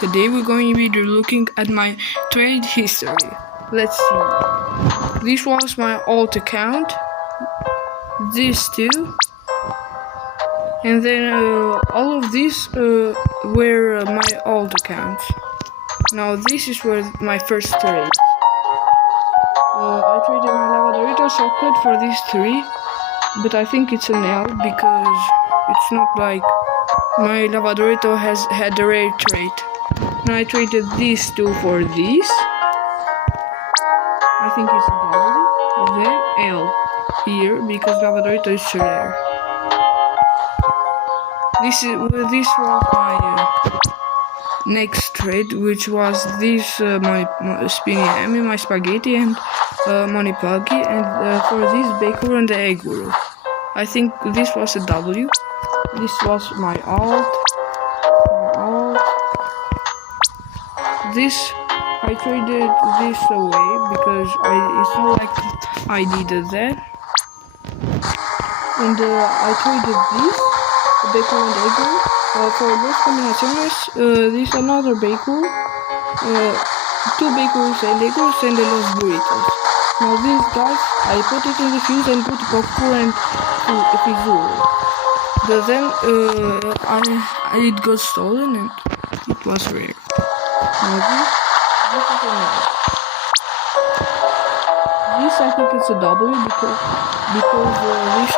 Today we're going to be looking at my trade history. Let's see. This was my alt account. This too. And then all of these were my alt accounts. Now this is where my first trade. I traded my Lavadorito Socket for these three, but I think it's an L because it's not like my Lavadorito has had a rare trait. Now I traded these two for these. I think it's a W. Then L here because Lavadorito is rare. This was my next trade, which was this my Spinny Hammy, my Spaghetti, and Money Puggy, and for this Bakuru and the Egg Guru. I think this was a W. This was my alt. This I traded this away because it's not like I needed that. And I traded this Bakuru and Egg Guru for Los Combinaciones. This another Bakuru, two Bakurus and Egg Gurus and the Los Burritos. Now these guys, I put it in the fuse and put Popcorn and Fizuru. But then it got stolen and it was rare. Now this is a no. This I think it's a W because these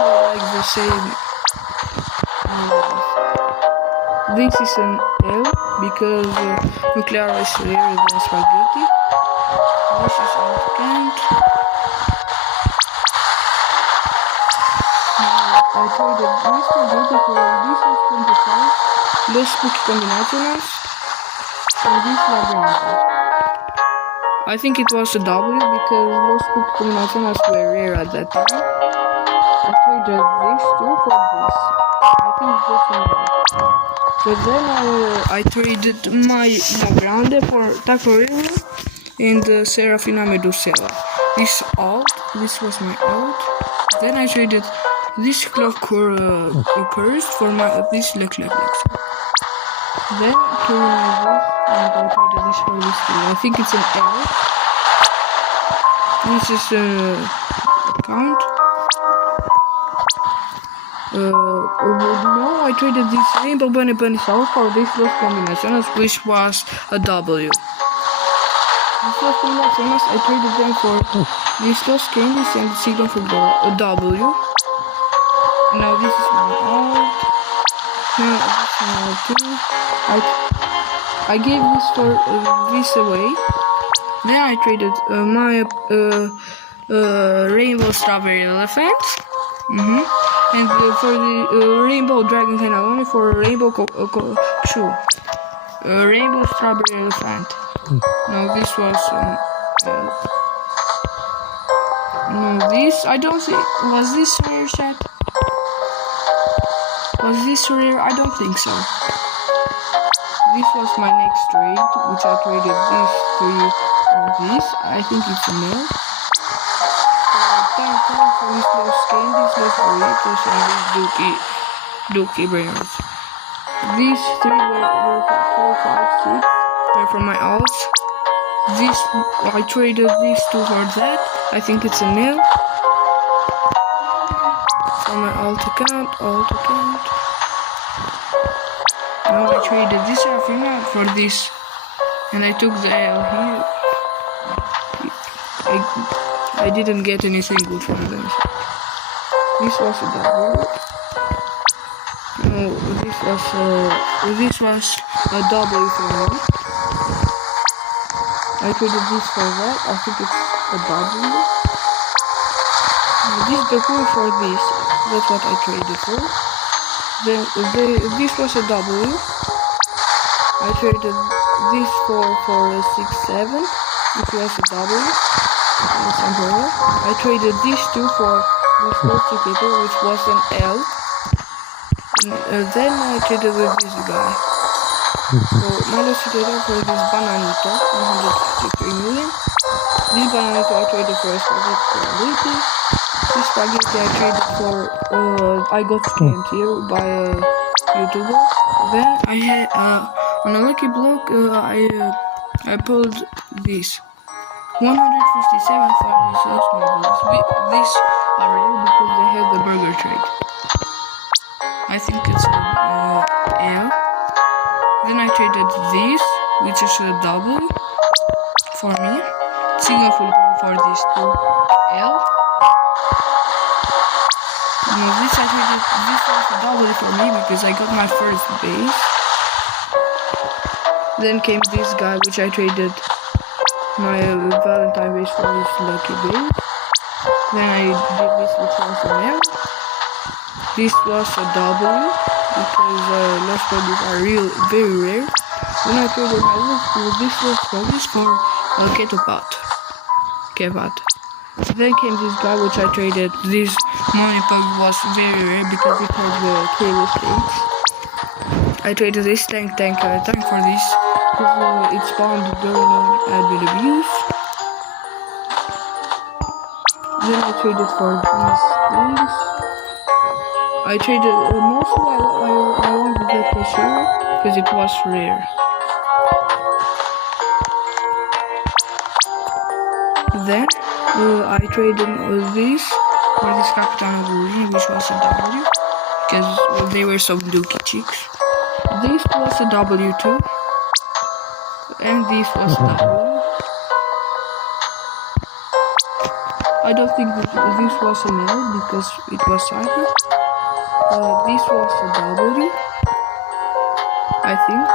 are like the same. This is an L because Nuclear is rare than Spaghetti. This is alt account. I traded this Spaghetti for this is 25. Los Spooky Combinaciones. And this Labranda. I think it was a W because Los Spooky Combinaciones were rare at that time. I traded this too for this. I think this one. But then I traded my Labranda for Tacorilla and Serafina Medusella. This was my alt. Then I traded this Clockwork for this Leclerc. Then and I traded this for this too. I think it's an L. This is account. No, I traded this Rainbow Bunny South for this Los Combinaciones, which was a W. This Los Combinaciones, I traded them for these Los Candies and the Signal for a W. Now this is my alt. Now this is my alt too. I gave this for this away. Then I traded my Rainbow Strawberry Elephant. And for the Rainbow Dragon Cannelloni for a Rainbow Rainbow Strawberry Elephant. Now this was no, this I don't think was this rare, chat. Was this rare? I don't think so. This was my next trade, which I traded these three for this. I think it's a male. For these Los Candies, Los Burritos, and these Dookie Brainers. These three were 4, 5, 6. They're from my alts. This I traded these two for that. I think it's a nil. For my alt account. Now I traded this Serafina for this, and I took the L here. I didn't get anything good from them. This was a W. No, this was a W for me. I traded this for that. I think it's a W. This Bakuru for this. That's what I traded for. Then this was a W. I traded this for a 6-7, which was a W. I traded these two for this Losticator, which was an L. And then I traded with this guy. So my Losticator for this Bananito, 153 million. This Bananito I traded for a Spaghetti. This Spaghetti I traded for, I got scammed here by a YouTuber. Then I had On a lucky block, I pulled this. 157 for these marbles. These are rare because they have the burger trade. I think it's L. Then I traded this, which is a double for me. Single will go for these two L. No, this was a double for me because I got my first base. Then came this guy, which I traded my Valentine base for his lucky base. Then I did this, which was an L. This was a W because lost bodies are very rare. Then I traded my list, this was focus for Kevat. Then came this guy, which I traded. This money pug was very rare because it had the Kalo stakes. I traded this tank for this because it spawned during admin abuse. Then I traded for these things. I traded mostly I wanted that Cashew because it was rare. Then I traded this for this Capitano Green, which was a W because they were some dookie chicks. This was a W too, and this was a W. I don't think this was an L because it was cyber. This was a W, I think.